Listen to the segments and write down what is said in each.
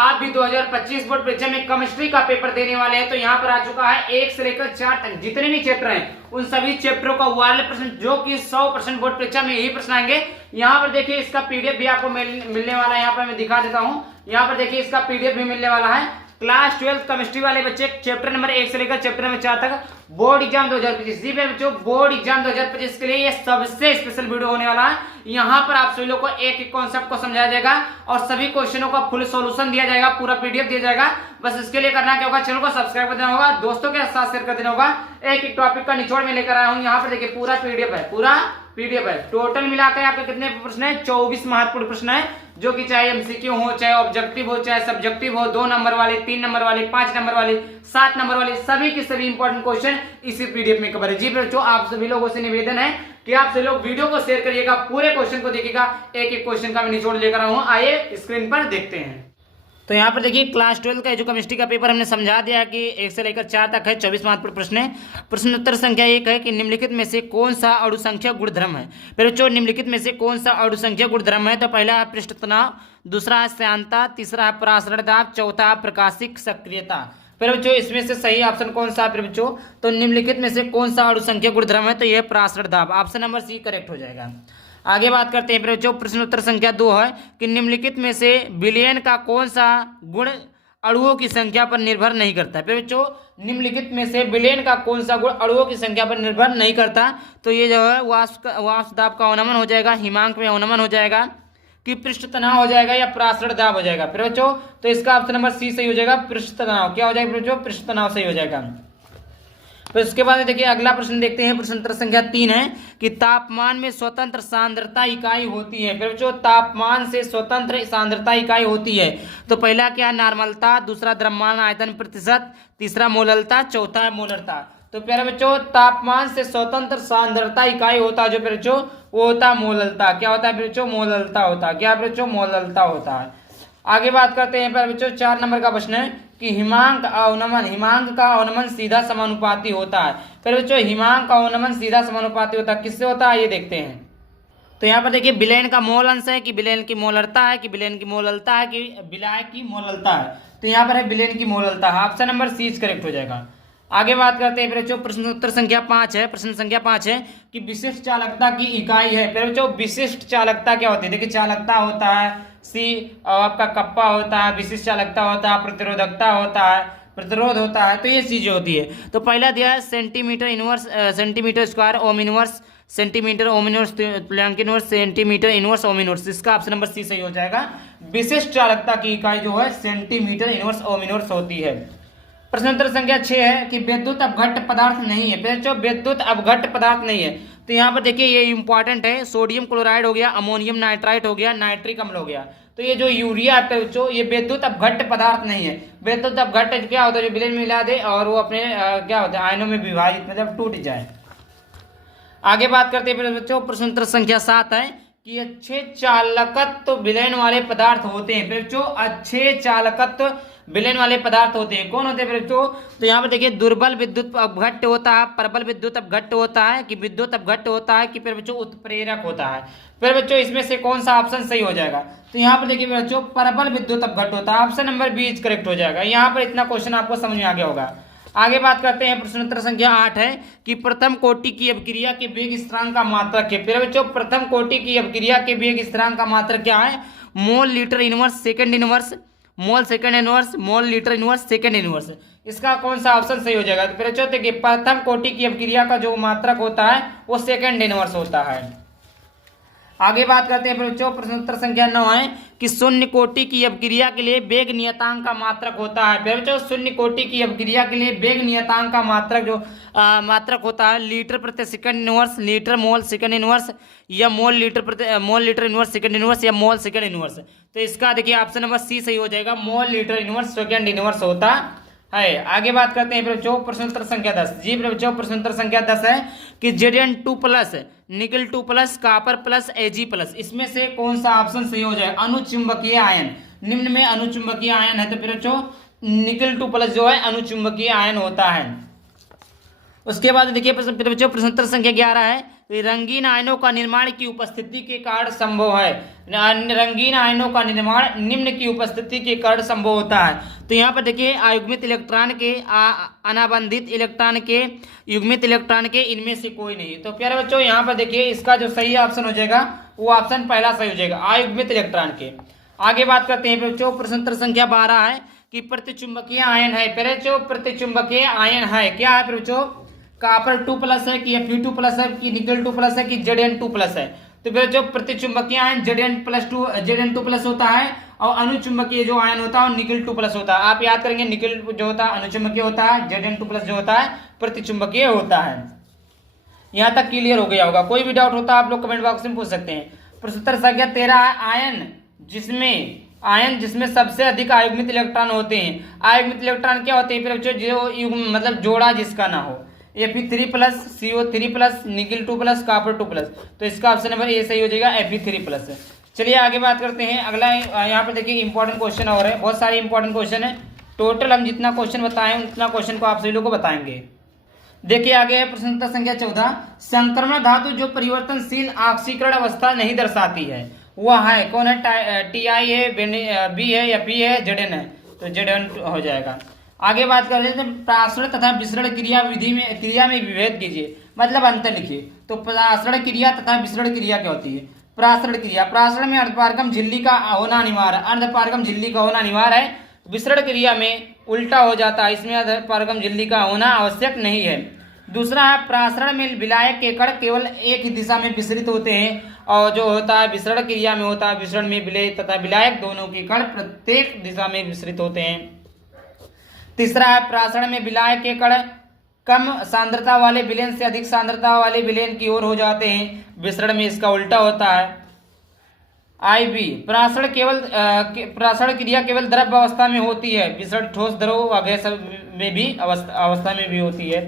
आप भी 2025 बोर्ड परीक्षा में केमिस्ट्री का पेपर देने वाले हैं तो यहाँ पर आ चुका है 1 से लेकर 4 तक जितने भी चैप्टर हैं उन सभी चैप्टरों का वायरल प्रश्न जो कि 100% बोर्ड परीक्षा में यही प्रश्न आएंगे। यहाँ पर देखिए इसका पीडीएफ भी आपको मिलने वाला है। यहाँ पर मैं दिखा देता हूँ। यहाँ पर देखिए इसका पीडीएफ भी मिलने वाला है। क्लास 12 केमिस्ट्री वाले बच्चे चैप्टर नंबर 1 से लेकर चैप्टर नंबर 4 तक बोर्ड एग्जाम 2025 जी बच्चों बोर्ड एग्जाम 2025 के लिए ये सबसे स्पेशल वीडियो होने वाला है। यहाँ पर आप सभी लोग को एक एक कॉन्सेप्ट को समझाया जाएगा और सभी क्वेश्चनों का फुल सॉल्यूशन दिया जाएगा, पूरा पीडीएफ दिया जाएगा। बस इसके लिए करना क्या होगा, चैनल को सब्सक्राइब कर देना होगा, दोस्तों के साथ शेयर कर देना होगा। एक एक टॉपिक का निचोड़ में लेकर आया हूँ। यहाँ पर देखिए पूरा पीडीएफ है, पूरा पीडीएफ है। टोटल मिलाकर आपके कितने प्रश्न है, 24 महत्वपूर्ण प्रश्न है जो कि चाहे एमसीक्यू हो, चाहे ऑब्जेक्टिव हो, चाहे सब्जेक्टिव हो, 2 नंबर वाले, 3 नंबर वाले, 5 नंबर वाले, 7 नंबर वाले, सभी के सभी इंपॉर्टेंट क्वेश्चन इसी पीडीएफ में कवर है। जी बच्चों आप सभी लोगों से निवेदन है कि आप सभी लोग वीडियो को शेयर करिएगा, पूरे क्वेश्चन को देखिएगा, एक एक क्वेश्चन का मैं निचोड़ लेकर आऊं। आइए स्क्रीन पर देखते हैं। तो यहाँ पर देखिए क्लास 12 का जो केमिस्ट्री का पेपर हमने समझा दिया कि 1 से लेकर 4 तक है, 24 महत्वपूर्ण प्रश्न है। प्रश्न उत्तर संख्या 1 है कि निम्नलिखित में से कौन सा अणु संख्या गुणधर्म है। फिर जो निम्नलिखित में से कौन सा अणु संख्या गुणधर्म है, तो पहला है पृष्ठ तनाव, दूसरा है श्यानता, तीसरा है परासरण दाब, चौथा है प्रकाशिक सक्रियता। फिर बच्चों इसमें से सही ऑप्शन कौन सा है फिर बच्चों, तो निम्नलिखित में से कौन सा अणु संख्या गुणधर्म है, तो यह परासरण दाब, ऑप्शन नंबर सी करेक्ट हो जाएगा। आगे बात करते हैं फिर बच्चों प्रश्न उत्तर संख्या 2 है कि निम्नलिखित में से विलयन का कौन सा गुण अणुओं की संख्या पर निर्भर नहीं करता है। फिर बच्चों निम्नलिखित में से विलयन का कौन सा गुण अणुओं की संख्या पर निर्भर नहीं करता, तो ये जो है वाष्प दाब का अवनमन हो जाएगा, हिमांक में अवनमन हो जाएगा, कि पृष्ठ तनाव हो जाएगा या परासरण दाब हो जाएगा। फिर बच्चों तो इसका ऑप्शन नंबर सी सही हो जाएगा, पृष्ठ तनाव। क्या हो जाएगा बच्चों, पृष्ठ तनाव सही हो जाएगा। फिर उसके बाद देखिए अगला प्रश्न देखते हैं। प्रश्न उत्तर संख्या 3 है कि तापमान में स्वतंत्र सांद्रता इकाई होती है। फिर जो तापमान से स्वतंत्र सांद्रता इकाई होती है, तो पहला क्या है नार्मलता, दूसरा द्रव्यमान आयतन प्रतिशत, तीसरा मोललता, चौथा है मोलरता। तो प्यारे बच्चों तापमान से स्वतंत्र सांद्रता इकाई होता है जो प्यारे बच्चों वो होता है मोललता। क्या होता है प्यारे बच्चों, मोललता होता है। क्या प्यारे बच्चों, मोललता होता है। आगे बात करते हैं प्यारे बच्चों 4 नंबर का प्रश्न है कि हिमांक का अवनमन सीधा समानुपाती होता है। फिर बच्चों हिमांक का अवनमन सीधा समानुपाती होता है, किससे होता है ये देखते हैं। तो यहाँ पर देखिए विलयन का मोल अंश है कि विलयन की मोलरता है कि विलयन की मोललता है कि विलायक की मोललता है। तो यहाँ पर है विलयन की मोललता, ऑप्शन नंबर सी करेक्ट हो जाएगा। आगे बात करते हैं बच्चों प्रश्न उत्तर संख्या 5 है। प्रश्न संख्या 5 है कि विशिष्ट चालकता की इकाई है। फिर बच्चों विशिष्ट चालकता क्या होती है, देखिए चालकता होता है सी, आपका कप्पा होता है, विशिष्ट चालकता होता है, प्रतिरोधकता होता है, प्रतिरोध होता है, तो ये चीजें होती है। तो पहला दिया है centimetre inverse, centimetre square ohm inverse, centimetre ohm inverse, Planck inverse, centimetre inverse ohm inverse. इसका ऑप्शन नंबर सी सही हो जाएगा। विशिष्ट चालकता की इकाई जो है सेंटीमीटर इनवर्स ओम इनवर्स होती है। प्रश्न उत्तर संख्या 6 है कि विद्युत अपघट्ट पदार्थ नहीं है। बच्चों विद्युत अपघट्ट पदार्थ नहीं है, तो यहाँ पर देखिए ये इंपॉर्टेंट है। सोडियम क्लोराइड हो गया, अमोनियम नाइट्राइट हो गया, नाइट्रिक अम्ल हो गया, तो ये जो यूरिया है बच्चों ये विद्युत अपघट्ट पदार्थ नहीं है। विद्युत अपघट्ट क्या होता है, जो विलयन में मिला दे और वो अपने क्या होता है आयनों में विभाजित मतलब टूट जाए। आगे बात करते हैं बच्चों प्रश्न उत्तर संख्या 7 है कि अच्छे चालकत्व विलयन वाले पदार्थ होते हैं। फिर बच्चों अच्छे चालकत्व विलयन वाले पदार्थ होते हैं, कौन होते हैं फिर बच्चों, तो यहाँ पर देखिए दुर्बल विद्युत अपघट्ट होता है, प्रबल विद्युत अपघट्ट होता है, कि विद्युत अपघट्ट होता है, कि फिर बच्चों उत्प्रेरक होता है। फिर बच्चों इसमें से कौन सा ऑप्शन सही हो जाएगा, तो यहाँ पर देखिए बच्चों प्रबल विद्युत अपघट्ट होता है, ऑप्शन नंबर बी करेक्ट हो जाएगा। यहाँ पर इतना क्वेश्चन आपको समझ में आ गया होगा। आगे बात करते हैं प्रश्न उत्तर संख्या 8 है कि प्रथम कोटि की अपक्रिया के वेग स्थिरांक का मात्रक है। फिर बच्चों प्रथम कोटि की अपक्रिया के वेग स्थिरांक का मात्रक क्या है, mole litre inverse second inverse, mole second inverse, mole litre inverse second inverse. इसका कौन सा ऑप्शन सही हो जाएगा, तो फिर देखिए प्रथम कोटि की अपक्रिया का जो मात्रक होता है वो सेकंड इनवर्स होता है। आगे बात करते हैं बच्चों प्रश्न उत्तर संख्या 9 है कि शून्य कोटि की अपक्रिया के लिए वेग नियतांक का मात्रक होता है। बच्चों शून्य कोटि की अपक्रिया के लिए वेग नियतांक का मात्रक जो मात्रक होता है लीटर प्रति second inverse, litre mole second inverse, या mole litre inverse second inverse, या मोल सेकंड इनवर्स। तो इसका देखिए ऑप्शन नंबर सी सही हो जाएगा, मोल लीटर इनवर्स सेकंड इनवर्स होता है। आगे बात करते हैं बच्चों प्रश्न उत्तर संख्या 10। जी बच्चों प्रश्न उत्तर संख्या 10 है कि Zn2 प्लस, निकल 2 plus, copper plus, Ag plus, इसमें से कौन सा ऑप्शन सही हो जाए, अनुचुंबकीय आयन। निम्न में अनुचुंबकीय आयन है, तो फिर बच्चों निकल 2 प्लस जो है अनुचुंबकीय आयन होता है। उसके बाद देखिए बच्चों प्रश्न उत्तर संख्या 11 है तो रंगीन आयनों का निर्माण की उपस्थिति के कारण संभव है। रंगीन आयनों का निर्माण निम्न की उपस्थिति के कारण संभव होता है। तो यहाँ पर देखिए अयुग्मित इलेक्ट्रॉन के, अनाबंधित इलेक्ट्रॉन के, युग्मित इलेक्ट्रॉन के, इनमें से कोई नहीं। तो प्यारे बच्चों यहाँ पर देखिए इसका जो सही ऑप्शन हो जाएगा वो ऑप्शन पहला सही हो जाएगा, अयुग्मित इलेक्ट्रॉन के। आगे बात करते हैं बच्चों, प्रश्न नंबर संख्या 12 है कि प्रतिचुंबकीय आयन है। पहले जो प्रतिचुंबकीय आयन है क्या है बच्चों, कॉपर 2+ है कि Fe2+ है कि निकल 2+ है कि Zn2+ है। तो फिर जो प्रतिचुंबकीय आयन Zn2+ होता है और अनुचुंबकीय जो आयन होता है वो निकल 2+ होता है। आप याद करेंगे निकल जो होता है अनुचुंबकीय होता है, Zn2+ जो होता है प्रतिचुंबकीय होता है। यहाँ तक क्लियर हो गया होगा। कोई भी डाउट होता है आप लोग कमेंट बॉक्स में पूछ सकते हैं। प्रश्न संख्या 13 आयन जिसमें सबसे अधिक अयुग्मित इलेक्ट्रॉन होते हैं। अयुग्मित इलेक्ट्रॉन क्या होते हैं फिर बच्चों, जो मतलब जोड़ा जिसका ना हो, Fe3+, CO3+, निकल 2+, कॉपर 2+। तो इसका ऑप्शन नंबर ए सही हो जाएगा, Fe3+। चलिए आगे बात करते हैं। अगला यहाँ पर देखिए इंपॉर्टेंट क्वेश्चन और है, बहुत सारे इंपॉर्टेंट क्वेश्चन है। टोटल हम जितना क्वेश्चन बताएं उतना क्वेश्चन को आप सभी लोग को बताएंगे। देखिए आगे है प्रश्न संख्या 14, संक्रमण धातु जो परिवर्तनशील ऑक्सीकरण अवस्था नहीं दर्शाती है वह है कौन है, Ti है, बी है या पी है, Zn है। तो Zn हो जाएगा। आगे बात कर रहे हैं प्रासरण तथा विसरण क्रिया में विभेद कीजिए, मतलब अंतर लिखिए। तो प्रासरण क्रिया तथा विसरण क्रिया क्या होती है। प्रासरण में अर्धपारगम झिल्ली का होना अनिवार्य है, अर्धपारगम झिल्ली का होना अनिवार्य है। विसरण क्रिया में उल्टा हो जाता है, इसमें अर्धपारगम झिल्ली का होना आवश्यक नहीं है। दूसरा है प्रासरण में विलायक के कण केवल एक ही दिशा में विसरित होते हैं, और जो होता है विसरण क्रिया में होता है विसरण में विलेय तथा विलायक दोनों के कण प्रत्येक दिशा में विसरित होते हैं। तीसरा है प्रासरण में विलायक के कण कम सांद्रता वाले विलेन से अधिक सांद्रता वाले विलेन की ओर हो जाते हैं, विसरण में इसका उल्टा होता है। IB प्रासरण क्रिया केवल द्रव अवस्था में होती है, विसरण ठोस द्रव वगैरह में भी अवस्था में भी होती है।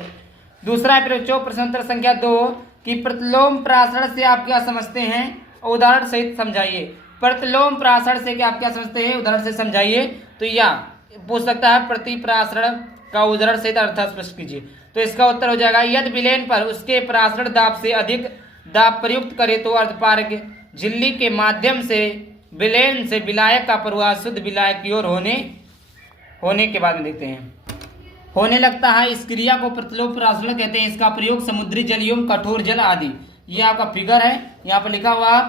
दूसरा है प्रश्न संख्या 2 कि प्रतिलोम प्रासरण से आप क्या समझते हैं, उदाहरण सहित समझाइए। प्रतिलोम प्रासरण से क्या आप क्या समझते हैं, उदाहरण से समझाइए। तो या पूछ सकता है प्रति प्रासरण का उदाहरण सहित अर्थ स्पष्ट कीजिए। तो इसका उत्तर हो जाएगा यदि विलेन पर उसके प्रासरण दाब से अधिक दाब प्रयुक्त करे तो अर्धपारक झिल्ली के माध्यम से विलेन से विलायक का प्रवाह शुद्ध विलायक की ओर होने के बाद में देखते हैं होने लगता है। इस क्रिया को प्रतिलोम प्रासरण कहते हैं। इसका प्रयोग समुद्री जल एवं कठोर जल आदि, ये आपका फिगर है यहाँ पर लिखा हुआ।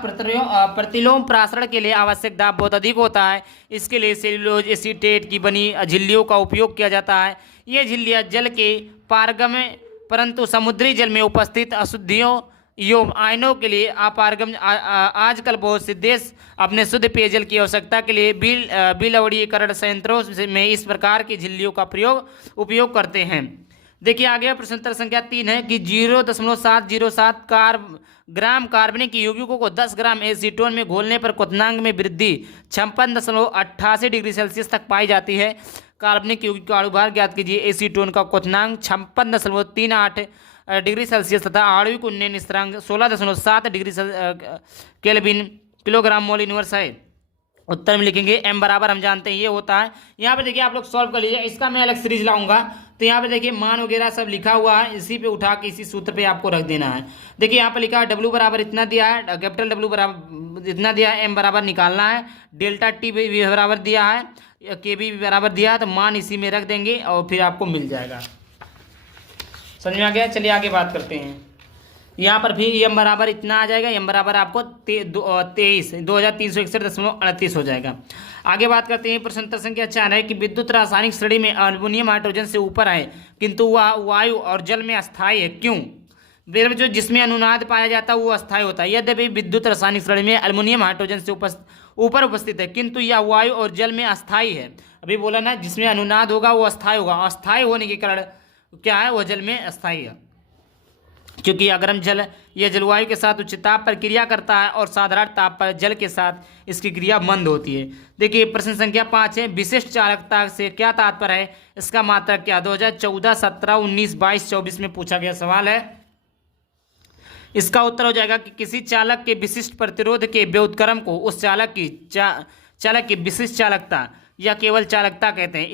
प्रतिलोम प्रासरण के लिए आवश्यक दाब बहुत अधिक होता है। इसके लिए सेल्यूलोज एसीटेट की बनी झिल्लियों का उपयोग किया जाता है। ये झिल्लियाँ जल के पारगम परंतु समुद्री जल में उपस्थित अशुद्धियों एवं आयनों के लिए अपारगम। आजकल बहुत से देश अपने शुद्ध पेयजल की आवश्यकता के लिए बिलवणीकरण संयंत्रों में इस प्रकार की झिल्लियों का उपयोग करते हैं। देखिए आगे प्रश्न संख्या 3 है कि 0.707 ग्राम कार्बनिक यौगिकों को 10 ग्राम एसीटोन में घोलने पर क्वथनांक में वृद्धि 56.88 डिग्री सेल्सियस तक पाई जाती है। कार्बनिक यौगिक का अणुभार ज्ञात कीजिए। एसीटोन का क्वथनांक 56.38 डिग्री सेल्सियस तथा आणविक उन्नयन स्थिरांक 16.7 degree kelvin kilogram mole inverse है। उत्तर में लिखेंगे m बराबर हम जानते हैं ये होता है। यहाँ पे देखिए आप लोग सॉल्व कर लीजिए, इसका मैं अलग सीरीज लाऊंगा। तो यहाँ पे देखिए मान वगैरह सब लिखा हुआ है, इसी पे उठा के इसी सूत्र पे आपको रख देना है। देखिए यहाँ पे लिखा है W बराबर इतना दिया है, कैपिटल W बराबर इतना दिया है, m बराबर निकालना है, डेल्टा T भी बराबर दिया है, Kb भी बराबर दिया है। तो मान इसी में रख देंगे और फिर आपको मिल जाएगा। समझ में आ गया। चलिए आगे बात करते हैं। यहाँ पर भी m बराबर इतना आ जाएगा, m बराबर आपको 2361.38 हो जाएगा। आगे बात करते हैं। प्रश्न संख्या 4 है कि विद्युत रासायनिक श्रेणी में अल्युमिनियम हाइड्रोजन से ऊपर है किंतु वह वायु और जल में अस्थायी है, क्यों। जो जिसमें अनुनाद पाया जाता है वो अस्थायी होता है। यद्यपि विद्युत रासायनिक श्रेणी में अल्युमिनियम हाइड्रोजन से ऊपर उपस्थित है किंतु यह वायु और जल में अस्थायी है। अभी बोला ना जिसमें अनुनाद होगा वो अस्थायी होगा, अस्थायी होने के कारण क्या है वह जल में अस्थायी है, क्योंकि अगरम जल यह जलवायु के साथ उच्च ताप पर क्रिया करता है और साधारण ताप पर जल के साथ इसकी क्रिया मंद होती है। देखिए प्रश्न संख्या 5 है विशिष्ट चालकता से क्या तात्पर्य है, इसका मात्रक क्या। 2014, 17, 19, 22, 24 में पूछा गया सवाल है। इसका उत्तर हो जाएगा कि किसी चालक के विशिष्ट प्रतिरोध के व्युत्क्रम को उस चालक की विशिष्ट चालकता या केवल चालकता कहते हैं।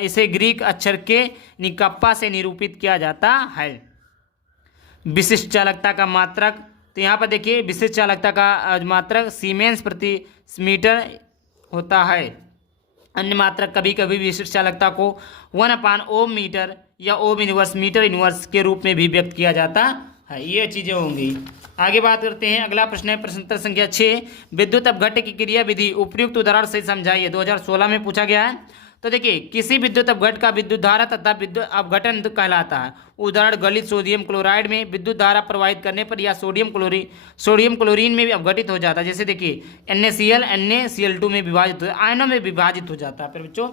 इसे ग्रीक अक्षर के निकप्पा से निरूपित किया जाता है। विशिष्ट चालकता का मात्रक, तो यहाँ पर देखिए विशिष्ट चालकता का मात्रक सीमेंस प्रति मीटर होता है। अन्य मात्रक कभी कभी विशिष्ट चालकता को 1/ओम मीटर या ओम इनवर्स मीटर इनवर्स के रूप में भी व्यक्त किया जाता है। ये चीज़ें होंगी। आगे बात करते हैं, अगला प्रश्न है प्रश्न उत्तर संख्या 6, विद्युत अपघट्य की क्रिया विधि उपयुक्त उदाहरण से समझाइए। 2016 में पूछा गया है। तो देखिए किसी विद्युत अपघट्य का विद्युत धारा तथा विद्युत अपघटन कहलाता है। उदाहरण गलित सोडियम क्लोराइड में विद्युत धारा प्रवाहित करने पर या सोडियम क्लोरीन में भी अपघटित हो जाता है। जैसे देखिए NaCl NaCl2 में विभाजित हो, आयनों में विभाजित हो जाता है। फिर बच्चों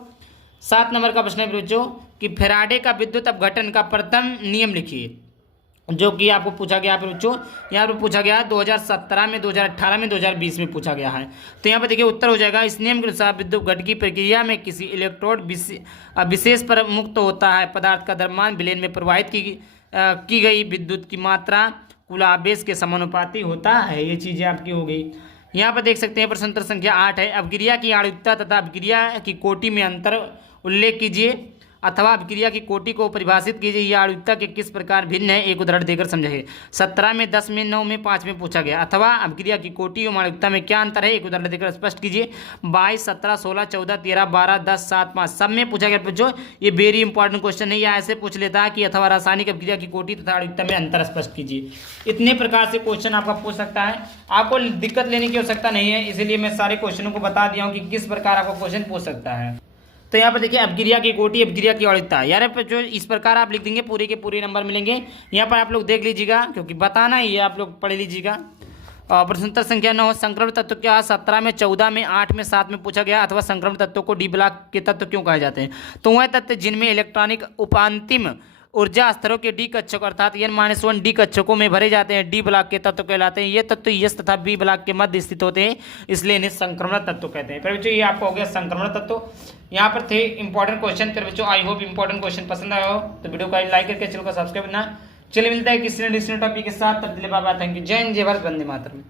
7 नंबर का प्रश्न है बच्चों कि फैराडे का विद्युत अपघटन का प्रथम नियम लिखिए, जो कि आपको पूछा गया है बच्चों। यहाँ पर पूछा गया 2017 में, 2018 में, 2020 में पूछा गया है। तो यहाँ पर देखिए उत्तर हो जाएगा, इस नियम के अनुसार विद्युत अपघट्य की प्रक्रिया में किसी इलेक्ट्रोड विशेष पर मुक्त होता है पदार्थ का द्रव्यमान विलेन में प्रवाहित की गई विद्युत की मात्रा कुल आवेश के समानुपाती होता है। ये चीज़ें आपकी हो गई। यहाँ पर देख सकते हैं प्रश्न उत्तर संख्या 8 है, अभिक्रिया की आणविकता तथा अभिक्रिया की कोटि में अंतर उल्लेख कीजिए अथवा अभिक्रिया की कोटि को परिभाषित कीजिए। यह आणविकता के किस प्रकार भिन्न है, एक उदाहरण देकर समझाइए। 17 में, 10 में, 9 में, 5 में पूछा गया। अथवा अभिक्रिया की कोटि और आणविकता में क्या अंतर है, एक उदाहरण देकर स्पष्ट कीजिए। 22, 17, 16, 14, 13, 12, 10, 7, 5 सब में पूछा गया बच्चों। ये वेरी इंपॉर्टेंट क्वेश्चन है। या ऐसे पूछ लेता है कि अथवा रासायनिक अभिक्रिया की कोटि तथा आणविकता में अंतर स्पष्ट कीजिए। इतने प्रकार से क्वेश्चन आपका पूछ सकता है। आपको दिक्कत लेने की आवश्यकता नहीं है, इसीलिए मैं सारे क्वेश्चनों को बता दिया हूँ कि किस प्रकार आपको क्वेश्चन पूछ सकता है। तो यहाँ पर देखिए अभिक्रिया की कोटि, अभिक्रिया की आणविकता, यार जो इस प्रकार आप लिख देंगे पूरे के पूरे नंबर मिलेंगे। यहाँ पर आप लोग देख लीजिएगा, क्योंकि बताना ही है, आप लोग पढ़ लीजिएगा। प्रश्न उत्तर संख्या 9, संक्रमण तत्व क्या 17 में, 14 में, 8 में, 7 में पूछा गया। अथवा संक्रमण तत्वों को डी ब्लॉक के तत्व क्यों कहे जाते हैं? तो वह तत्व जिनमें इलेक्ट्रॉनिक उपांतिम ऊर्जा स्तरों के डी कक्षक अर्थात N-1 डी कक्षकों में भरे जाते हैं, डी ब्लॉक के तत्व कहलाते हैं। ये तत्व S तथा B ब्लॉक के मध्य स्थित होते हैं, इसलिए इन्हें संक्रमण तत्व कहते हैं। फिर बच्चों ये आपका हो गया संक्रमण तत्व। यहाँ पर थे इंपॉर्टेंट क्वेश्चन। फिर बच्चों आई होप इंपॉर्टेंट क्वेश्चन पसंद आया हो तो वीडियो को लाइक करके चैनल को सब्सक्राइब करना। चलिए मिलता है किसी न टॉपिक के साथ, तब तक के लिए बाय बाय, थैंक यू, जय हिंद, जय भारत, वंदे मातरम।